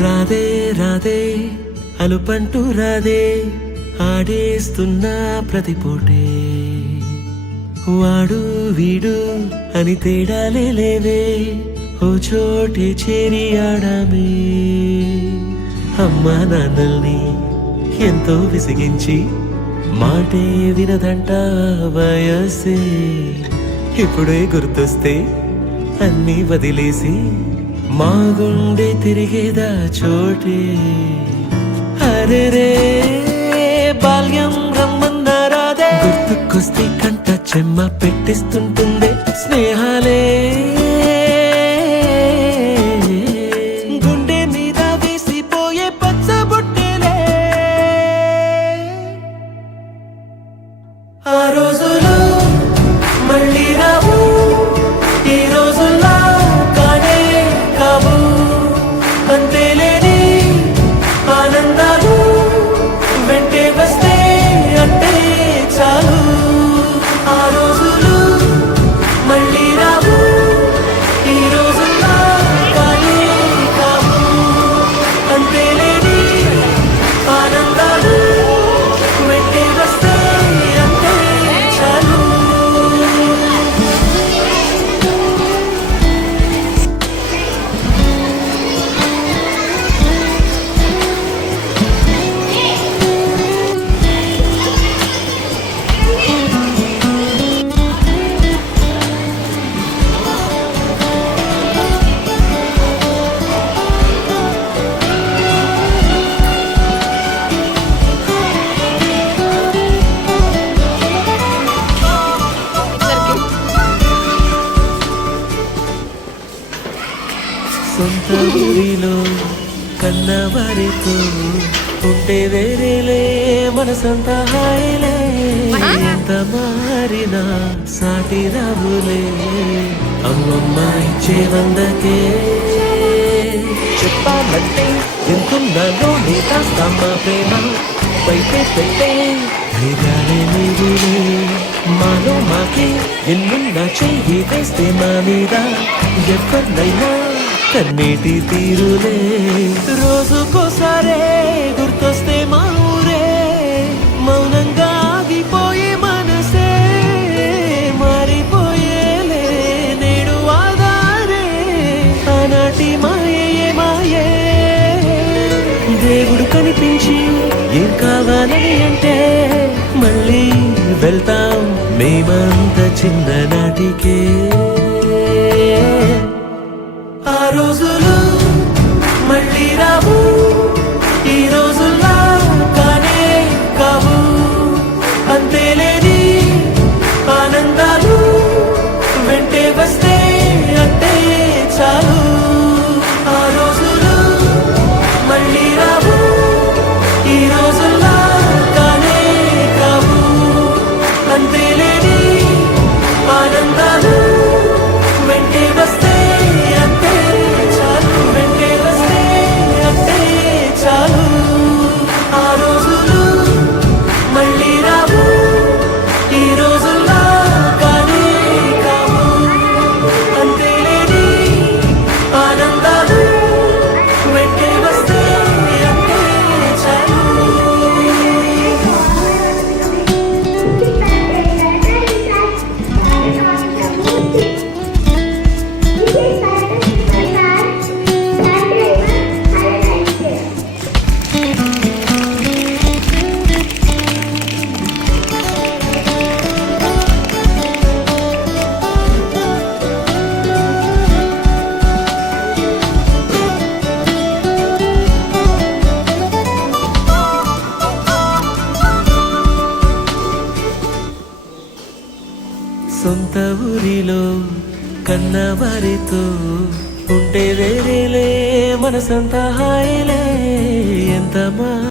రాధే రాధే అలుపంటూ రాధే ఆడేస్తున్నా ప్రతిపోటే వాడు వీడు అని తేడాలే లేవే ఓ చోటే చేరి ఆడామే అమ్మా నాన్నల్ని ఎంతో విసిగించి మాటే వినదంట వయసే ఇప్పుడే గుర్తొస్తే అన్నీ వదిలేసి మా గుండె తిరిగేదా చోటే అరే రే బాల్యం రమ్మన్నారాదే గుర్తుకొస్తే కంట చెమ్మ పెట్టిస్తుంటుందే స్నేహాలే గుండె మీద వేసిపోయే పచ్చబొట్టేలే ఆ రోజులు మళ్ళీ రావు ఈ రోజుల్లో అంతేలేని ఆనందాలు వెంటే వస్తే అంటే చాలు ఆ రోజులు మళ్ళీ రావు ఈ రోజుల్లో కానీ కావు అంతేలేని ఆనందాలు వెంటే వస్తే అంటే చాలు సొంత ఊరిలో కన్నవారితో ఉంటే వేరేలే మనసంత హాయిలే ఎంత మారినా సాటి రావులే అమ్మమ్మ ఇచ్చే వందకే చెప్పాలంటే ఎంతున్నానో నీ కాస్తమ్మ ప్రేమ బయటే పెట్టే ధైర్యాలే నీవులే మాలో మాకి ఎన్నున్నా చెయ్యి వేస్తే మా మీద ఎవరినైనా కన్నీటి తీరులే రోజుకోసారే గుర్తొస్తే మా ఊరే మౌనంగా ఆగిపోయే మనసే మారిపోయేలే నేడు ఆధారే ఆనాటి మాయే మాయే దేవుడు కనిపించి ఏం కావాలని అంటే మళ్ళీ వెళ్తాం మేమంత చిన్ననాటికే ఆ రోజులు మళ్ళీ రావు ఈ రోజుల్లో కానే కావు అంతేలేని ఆనందాలు వెంటే వస్తే అంటే చాలు ఆ రోజులు మళ్ళీ రావు ఈ రోజుల్లో కానే కావు అంతేలేని ఆనందాలు వెంటే వస్తే సొంత ఊరిలో కన్నవారితో ఉంటే వేరేలే మనసంతా హాయిలే ఎంత మా